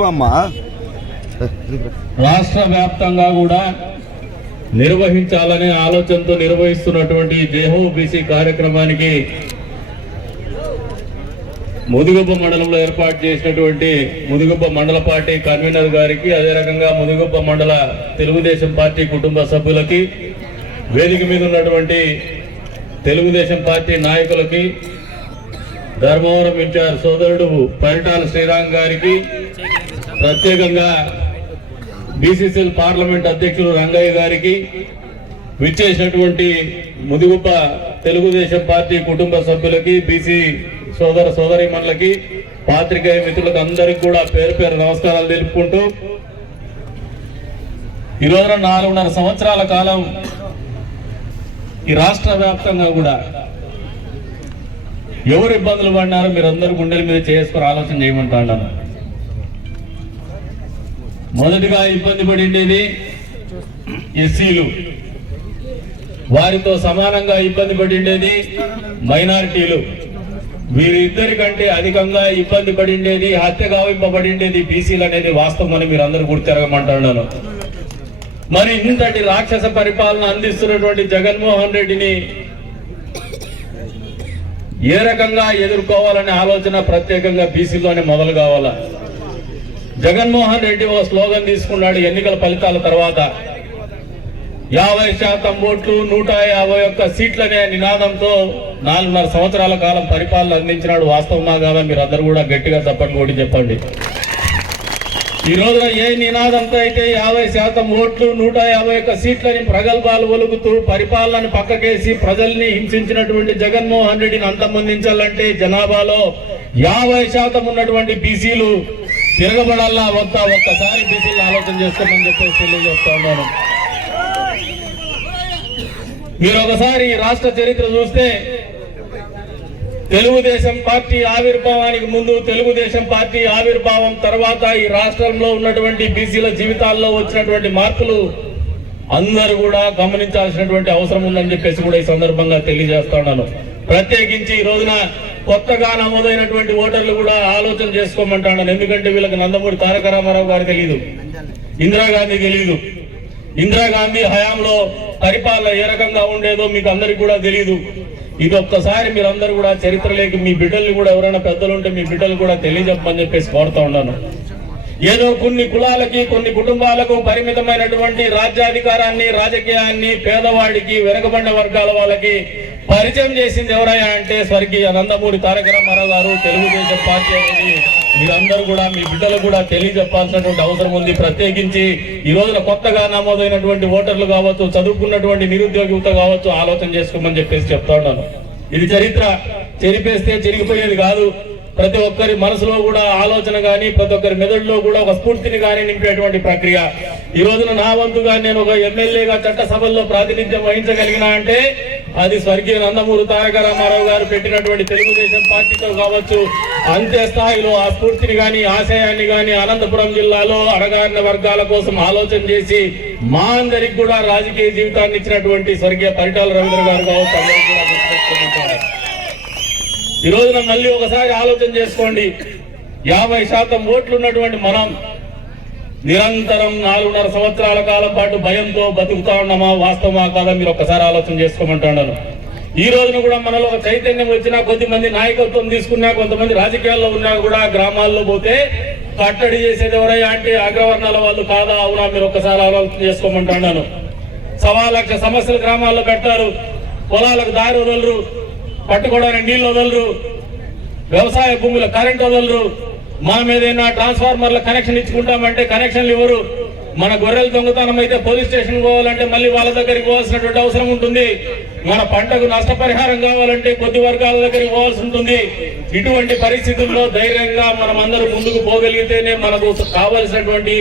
బామ్మా. రాష్ట్ర వ్యాప్తంగా కూడా నిర్వహించాలనే ఆలోచనతో నిర్వహిస్తున్నటువంటి జేహో బీసీ కార్యక్రమానికి ముదుగుబ్బ మండలంలో ఏర్పాటు చేసినటువంటి ముదుగుబ్బ మండల పార్టీ కన్వీనర్ గారికి అదే రకంగా ముదుగుబ్బ మండల తెలుగుదేశం పార్టీ కుటుంబ సభ్యులకి వేదిక మీద ఉన్నటువంటి తెలుగుదేశం పార్టీ నాయకులకి ధర్మవరం ఇన్ఛార్జ్ సోదరుడు పరిటాల శ్రీరామ్ గారికి ప్రత్యేకంగా బీసీసీఎల్ పార్లమెంట్ అధ్యక్షులు రంగయ్య గారికి విచ్చేసినటువంటి ముదిగుప్ప తెలుగుదేశం పార్టీ కుటుంబ సభ్యులకి బీసీ సోదర సోదరిమణులకి పాత్రికేయ మిత్రులకు అందరికి కూడా పేరు పేరు నమస్కారాలు తెలుపుకుంటూ ఈ రోజున నాలుగున్నర సంవత్సరాల కాలం ఈ రాష్ట్ర వ్యాప్తంగా కూడా ఎవరు ఇబ్బందులు పడినారో మీరు అందరూ గుండెల మీద చేసుకుని ఆలోచన చేయమంటాను మొదటిగా ఇబ్బంది పడిండేది ఎస్సీలు. వారితో సమానంగా ఇబ్బంది పడిండేది మైనారిటీలు. వీరిద్దరికంటే అధికంగా ఇబ్బంది పడిండేది హత్య గావింపబడిండేది బీసీలు అనేది వాస్తవం అని మీరు అందరూ గుర్తిరగమంటున్నాను మరి ఇంతటి రాక్షస పరిపాలన అందిస్తున్నటువంటి జగన్మోహన్ రెడ్డిని ఏ రకంగా ఎదుర్కోవాలనే ఆలోచన ప్రత్యేకంగా బీసీలోనే మొదలు కావాలా? జగన్మోహన్ రెడ్డి ఓ స్లోగన్ తీసుకున్నాడు ఎన్నికల ఫలితాల తర్వాత. యాభై శాతం ఓట్లు నూట యాభై ఒక్క సీట్లనే నినాదంతో నాలుగున్నర సంవత్సరాల కాలం పరిపాలన అందించినాడు వాస్తవమా కాదా? మీరు అందరూ కూడా గట్టిగా తప్పని కొట్టి చెప్పండి. ఈ రోజున ఏ నినాదంతో అయితే యాభై శాతం ఓట్లు నూట యాభై ఒక్క సీట్లని ప్రగల్భాలు ఒలుగుతూ పరిపాలనని పక్కకేసి ప్రజల్ని హింసించినటువంటి జగన్మోహన్ రెడ్డిని అంతమొందించాలంటే జనాభాలో యాభై శాతం ఉన్నటువంటి బీసీలు తిరగబడాలా? వద్దా? ఒక్కసారి బీసీలు ఆలోచన చేసుకోమని చెప్పేసి తెలియజేస్తా ఉన్నాను. మీరు ఒకసారి రాష్ట్ర చరిత్ర చూస్తే తెలుగుదేశం పార్టీ ఆవిర్భావానికి ముందు తెలుగుదేశం పార్టీ ఆవిర్భావం తర్వాత ఈ రాష్ట్రంలో ఉన్నటువంటి బీసీల జీవితాల్లో వచ్చినటువంటి మార్పులు అందరూ కూడా గమనించాల్సినటువంటి అవసరం ఉందని చెప్పేసి కూడా ఈ సందర్భంగా తెలియజేస్తున్నాను. ప్రత్యేకించి ఈ రోజున కొత్తగా నమోదైనటువంటి ఓటర్లు కూడా ఆలోచన చేసుకోమంటాను ఎందుకంటే వీళ్ళకి నందమూరి తారక రామారావు గారు తెలియదు ఇందిరాగాంధీ తెలియదు ఇందిరాగాంధీ హయాంలో పరిపాలన ఏ రకంగా ఉండేదో మీకు అందరికి కూడా తెలియదు ఇది ఒక్కసారి మీరందరూ కూడా చరిత్రలోకి మీ బిడ్డలు కూడా ఎవరైనా పెద్దలు ఉంటే మీ బిడ్డలు కూడా తెలియజెప్పమని చెప్పేసి కోరుతా ఉన్నాను. ఏదో కొన్ని కులాలకి కొన్ని కుటుంబాలకు పరిమితమైనటువంటి రాజ్యాధికారాన్ని రాజకీయాన్ని పేదవాడికి వెనకబడిన వర్గాల వాళ్ళకి పరిచయం చేసింది ఎవరయ్యా అంటే స్వర్గీయ నందమూరి తారక రామారావు గారు తెలుగుదేశం పార్టీ అనేది. మీరందరూ కూడా మీ బిడ్డలు కూడా తెలియజెప్పాల్సినటువంటి అవసరం ఉంది. ప్రత్యేకించి ఈ రోజున కొత్తగా నమోదైనటువంటి ఓటర్లు కావచ్చు చదువుకున్నటువంటి నిరుద్యోగ యువత కావచ్చు ఆలోచన చేసుకోమని చెప్పేసి చెప్తా ఉన్నాను. ఇది చరిత్ర. చెరిపేస్తే చెరిగిపోయేది కాదు. ప్రతి ఒక్కరి మనసులో కూడా ఆలోచన కానీ ప్రతి ఒక్కరి మెదడులో కూడా ఒక స్ఫూర్తిని కానీ నింపేటువంటి ప్రక్రియ. ఈ రోజున నా వంతుగా నేను ఒక ఎమ్మెల్యేగా చట్టసభల్లో ప్రాతినిధ్యం వహించగలిగినా అంటే అది స్వర్గీయ నందమూరి తారక రామారావు గారు పెట్టినటువంటి తెలుగుదేశం పార్టీతో కావచ్చు అంతే స్థాయిలో ఆ స్ఫూర్తిని గాని ఆశయాన్ని గాని అనంతపురం జిల్లాలో అడగారిన వర్గాల కోసం ఆలోచన చేసి మా అందరికి కూడా రాజకీయ జీవితాన్ని ఇచ్చినటువంటి స్వర్గీయ పరిటాల రవీంద్ర గారు కావచ్చు ఈ రోజున మళ్ళీ ఒకసారి ఆలోచన చేసుకోండి. యాభై శాతం ఓట్లు ఉన్నటువంటి మనం నిరంతరం నాలుగున్నర సంవత్సరాల కాలం పాటు భయంతో బతుకుతా ఉన్నామా? వాస్తవమా? కాదా? మీరు ఒక్కసారి ఆలోచన చేసుకోమంటున్నాను. ఈ రోజున కూడా మనలో ఒక చైతన్యం వచ్చినా కొద్దిమంది నాయకత్వం తీసుకున్నా కొంతమంది రాజకీయాల్లో ఉన్నా కూడా గ్రామాల్లో పోతే కట్టడి చేసేది ఎవరయ్యా అంటే అగ్రవర్ణాల వాళ్ళు కాదా? అవునా? మీరు ఒక్కసారి ఆలోచన చేసుకోమంటున్నాను. సవా లక్ష సమస్యలు గ్రామాల్లో పెడతారు. పొలాలకు దారి వదలరు. పట్టుకోవడానికి నీళ్ళు వదలరు. వ్యవసాయ భూముల కరెంట్ వదలరు. మనం ఏదైనా ట్రాన్స్ఫార్మర్ల కనెక్షన్ ఇచ్చుకుంటామంటే కనెక్షన్లు ఇవ్వరు మన గొర్రెల దొంగతనం అయితే పోలీస్ స్టేషన్ పోవాలంటే మళ్ళీ వాళ్ళ దగ్గరికి పోవాల్సినటువంటి అవసరం ఉంటుంది. మన పంటకు నష్టపరిహారం కావాలంటే కొద్ది వర్గాల దగ్గరికి పోవాల్సి ఉంటుంది. ఇటువంటి పరిస్థితుల్లో ధైర్యంగా మనం అందరూ ముందుకు పోగలిగితేనే మనకు కావలసినటువంటి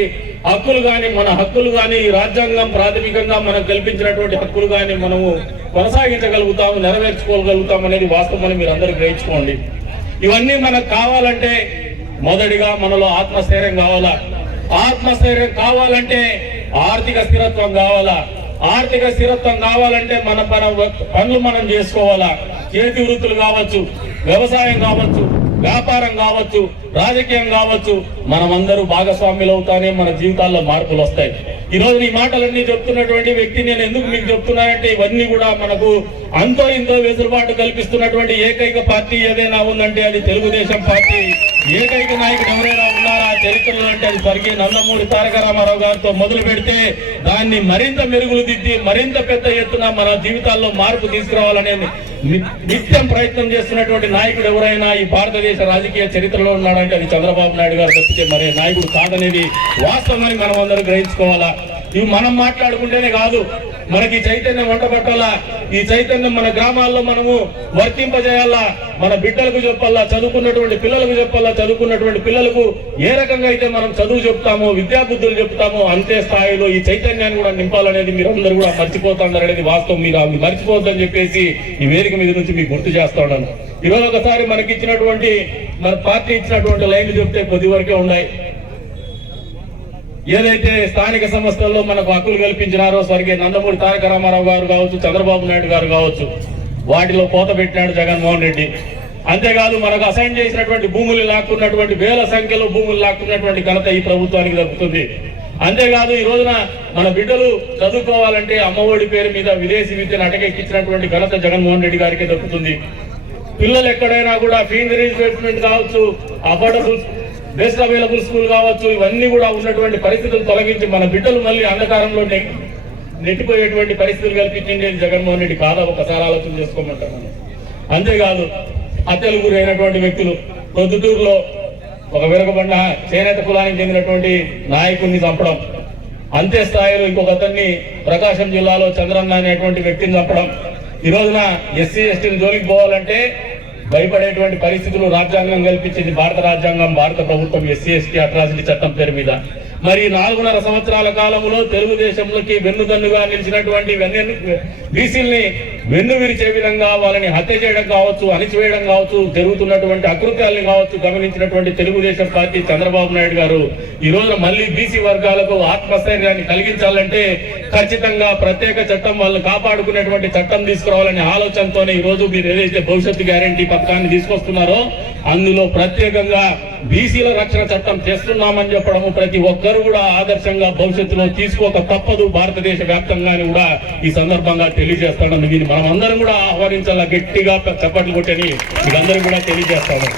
హక్కులు కానీ మన హక్కులు కానీ ఈ రాజ్యాంగం ప్రాథమికంగా మనకు కల్పించినటువంటి హక్కులు కానీ మనము కొనసాగించగలుగుతాము నెరవేర్చుకోగలుగుతాం అనేది వాస్తవం మీరు అందరూ గ్రహించుకోండి. ఇవన్నీ మనకు కావాలంటే మొదటిగా మనలో ఆత్మస్థైర్యం కావాలా? ఆత్మస్థైర్యం కావాలంటే ఆర్థిక స్థిరత్వం కావాలా? ఆర్థిక స్థిరత్వం కావాలంటే మన మన పనులు మనం చేసుకోవాలా? చేతి వృత్తులు కావచ్చు వ్యవసాయం కావచ్చు వ్యాపారం కావచ్చు రాజకీయం కావచ్చు మనమందరూ భాగస్వాములు అవుతానే మన జీవితాల్లో మార్పులు వస్తాయి. ఈ రోజు ఈ మాటలన్నీ చెప్తున్నటువంటి వ్యక్తి నేను ఎందుకు మీకు చెప్తున్నానంటే ఇవన్నీ కూడా మనకు అంతో ఇంతో వెసులుబాటు కల్పిస్తున్నటువంటి ఏకైక పార్టీ ఏదైనా ఉందంటే అది తెలుగుదేశం పార్టీ. ఏకైక నాయకుడు ఎవరైనా ఉన్నారా? చరిత్రలో అంటే అది స్వర్గీయ నందమూరి తారక రామారావు గారితో మొదలు పెడితే దాన్ని మరింత మెరుగులు దిద్ది మరింత పెద్ద ఎత్తున మన జీవితాల్లో మార్పు తీసుకురావాలనేది నిత్యం ప్రయత్నం చేస్తున్నటువంటి నాయకుడు ఎవరైనా ఈ భారతదేశ రాజకీయ చరిత్రలో అంటే అది చంద్రబాబు నాయుడు గారు తప్పితే మరే నాయకుడు కాదనేది వాస్తవమని మనం అందరూ గ్రహించుకోవాలా? ఇవి మనం మాట్లాడుకుంటేనే కాదు. మనకి చైతన్యం వంటపట్టాలా? ఈ చైతన్యం మన గ్రామాల్లో మనము వర్తింపజేయాలా? మన బిడ్డలకు చెప్పాలా? చదువుకున్నటువంటి పిల్లలకు చెప్పాలా? చదువుకున్నటువంటి పిల్లలకు ఏ రకంగా అయితే మనం చదువు చెప్తామో విద్యాబుద్ధులు చెప్తామో అంతే స్థాయిలో ఈ చైతన్యాన్ని కూడా నింపాలనేది మీరు అందరూ కూడా మర్చిపోతున్నారు అనేది వాస్తవం. మీరు మర్చిపోద్దని చెప్పేసి ఈ వేదిక మీద నుంచి మీకు గుర్తు చేస్తా ఉన్నాను. ఇవాళ ఒకసారి మనకి ఇచ్చినటువంటి మన పార్టీ ఇచ్చినటువంటి లైన్లు చెప్తే కొద్ది వరకే ఉన్నాయి. ఏదైతే స్థానిక సంస్థల్లో మనకు హక్కులు కల్పించినారో స్వర్గీయ నందమూరి తారక రామారావు గారు కావచ్చు చంద్రబాబు నాయుడు గారు కావచ్చు వాటిలో కోత పెట్టినాడు జగన్మోహన్ రెడ్డి. అంతేకాదు మనకు అసైన్ చేసినటువంటి భూములు లాక్కున్నటువంటి వేల సంఖ్యలో భూములు లాక్కున్నటువంటి ఘనత ఈ ప్రభుత్వానికి దక్కుతుంది. అంతేకాదు ఈ రోజున మన బిడ్డలు చదువుకోవాలంటే అమ్మఒడి పేరు మీద విదేశీ విద్యను అటకెక్కించినటువంటి ఘనత జగన్మోహన్ రెడ్డి గారికి దక్కుతుంది. పిల్లలు ఎక్కడైనా కూడా ఫీజు రీఇంబర్స్మెంట్ కావచ్చు అఫోర్డబుల్ బెస్ట్ అవైలబుల్ స్కూల్ కావచ్చు ఇవన్నీ కూడా ఉన్నటువంటి పరిస్థితులు తొలగించి మన బిడ్డలు మళ్ళీ అంధకారంలో నెట్టిపోయేటువంటి పరిస్థితులు కల్పించింది జగన్మోహన్ రెడ్డి కాదా? ఒకసారి ఆలోచన చేసుకోమంటాం మనం. అంతేకాదు హత్యలు గురైనటువంటి వ్యక్తులు పొద్దుటూరులో ఒక వెనుకబడిన చేనేత కులానికి చెందినటువంటి నాయకుడిని చంపడం అంతే స్థాయిలో ఇంకొక అతన్ని ప్రకాశం జిల్లాలో చంద్రన్న అనేటువంటి వ్యక్తిని చంపడం ఈ రోజున ఎస్సీ ఎస్టీని జోలికి పోవాలంటే భయపడేటువంటి పరిస్థితులు రాజ్యాంగం కల్పించింది భారత రాజ్యాంగం భారత ప్రభుత్వం ఎస్సీ ఎస్టీ అట్రాసిటీ చట్టం పేరు మీద. మరి నాలుగున్నర సంవత్సరాల కాలంలో తెలుగుదేశంలోకి వెన్నుదన్నుగా నిలిచినటువంటి బీసీల్ని వెన్ను విరిచే విధంగా వాళ్ళని హత్య చేయడం కావచ్చు అణిచివేయడం కావచ్చు జరుగుతున్నటువంటి అకృత్యాలను కావచ్చు గమనించినటువంటి తెలుగుదేశం పార్టీ చంద్రబాబు నాయుడు గారు ఈ రోజున మళ్ళీ బీసీ వర్గాలకు ఆత్మస్థైర్యాన్ని కలిగించాలంటే ఖచ్చితంగా ప్రత్యేక చట్టం వాళ్ళు కాపాడుకునేటువంటి చట్టం తీసుకురావాలనే ఆలోచనతోనే ఈ రోజు మీరు ఏదైతే భవిష్యత్తు గ్యారంటీ పథకాన్ని తీసుకొస్తున్నారో అందులో ప్రత్యేకంగా బీసీల రక్షణ చట్టం చేస్తున్నామని చెప్పడము ప్రతి ఒక్కరు కూడా ఆదర్శంగా భవిష్యత్తులో తీసుకోక తప్పదు. భారతదేశ వ్యాప్తంగా కూడా ఈ సందర్భంగా తెలియజేస్తాను దీన్ని మనం అందరం కూడా ఆహ్వానించాలా గట్టిగా చప్పట్లు కొట్టని మీరందరూ కూడా తెలియజేస్తాను